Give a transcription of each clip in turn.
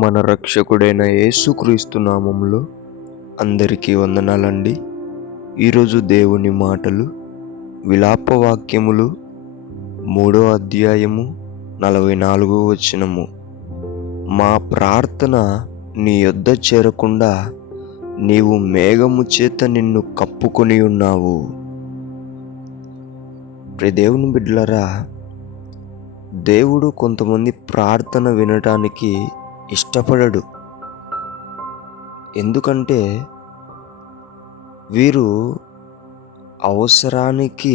మన రక్షకుడైన యేసుక్రీస్తు నామములో అందరికీ వందనాలండి. ఈరోజు దేవుని మాటలు విలాపవాక్యములు 3వ అధ్యాయము 44వ వచనము. మా ప్రార్థన నీ యొద్ద చేరకుండా నీవు మేఘము చేత నిన్ను కప్పుకొని ఉన్నావు. దేవుని బిడ్డలారా, దేవుడు కొంతమంది ప్రార్థన వినటానికి ఇష్టపడడు. ఎందుకంటే వీరు అవసరానికి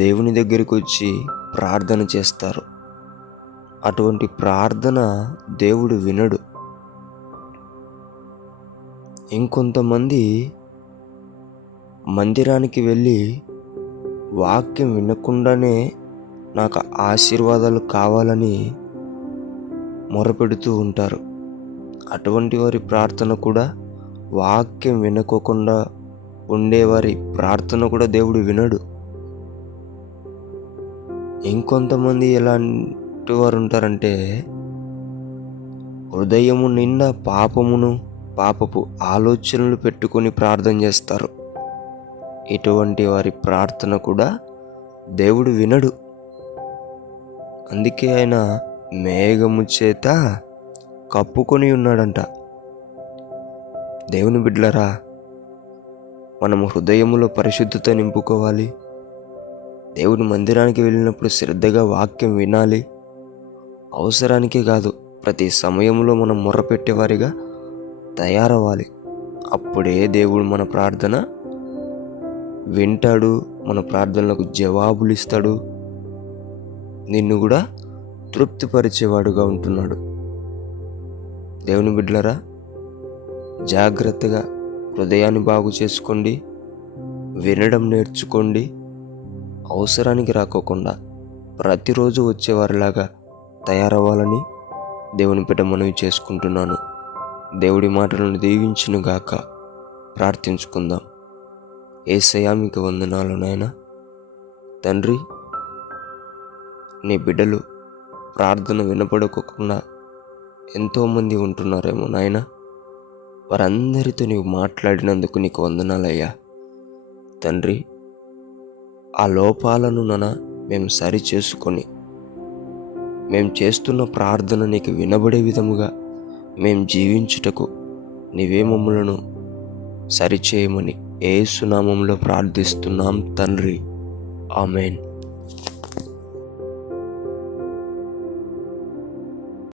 దేవుని దగ్గరికి వచ్చి ప్రార్థన చేస్తారు. అటువంటి ప్రార్థన దేవుడు వినడు. ఇంకొంతమంది మందిరానికి వెళ్ళి వాక్యం వినకుండానే నాకు ఆశీర్వాదాలు కావాలని మొరపెడుతూ ఉంటారు. అటువంటి వారి ప్రార్థన కూడా, వాక్యం వినుకోకుండా ఉండేవారి ప్రార్థన కూడా దేవుడు వినడు. ఇంకొంతమంది ఎలాంటి వారు ఉంటారంటే, హృదయము నిండా పాపపు ఆలోచనలు పెట్టుకొని ప్రార్థన చేస్తారు. ఇటువంటి వారి ప్రార్థన కూడా దేవుడు వినడు. అందుకే ఆయన మేఘము చేత కప్పుకొని ఉన్నాడంట. దేవుని బిడ్డలారా, మనము హృదయములో పరిశుద్ధత నింపుకోవాలి. దేవుని మందిరానికి వెళ్ళినప్పుడు శ్రద్ధగా వాక్యం వినాలి. అవసరానికే కాదు, ప్రతి సమయంలో మనం మొర్రపెట్టేవారిగా తయారవ్వాలి. అప్పుడే దేవుడు మన ప్రార్థన వింటాడు, మన ప్రార్థనలకు జవాబులు ఇస్తాడు, నిన్ను కూడా తృప్తిపరిచేవాడుగా ఉంటున్నాడు. దేవుని బిడ్డలారా, జాగ్రత్తగా హృదయాన్ని బాగు చేసుకోండి, వినడం నేర్చుకోండి. అవసరానికి రాకోకుండా ప్రతిరోజు వచ్చేవారిలాగా తయారవ్వాలని దేవుని బిడ్డ మనవి చేసుకుంటున్నాను. దేవుడి మాటలను దీవించునుగాక. ప్రార్థించుకుందాం. యేసయ్యా, మీకు వందనాలు నాయనా. తండ్రి, నీ బిడ్డలు ప్రార్థన వినపడకోకుండా ఎంతోమంది ఉంటున్నారేమో నాయన. వారందరితో నీవు మాట్లాడినందుకు నీకు వందనాలయ్యా. తండ్రి, ఆ లోపాలను మేము సరి చేసుకొని మేము చేస్తున్న ప్రార్థన నీకు వినబడే విధముగా మేము జీవించుటకు నీవే మమ్ములను సరిచేయమని యేసు నామములో ప్రార్థిస్తున్నాం తండ్రి. ఆమేన్.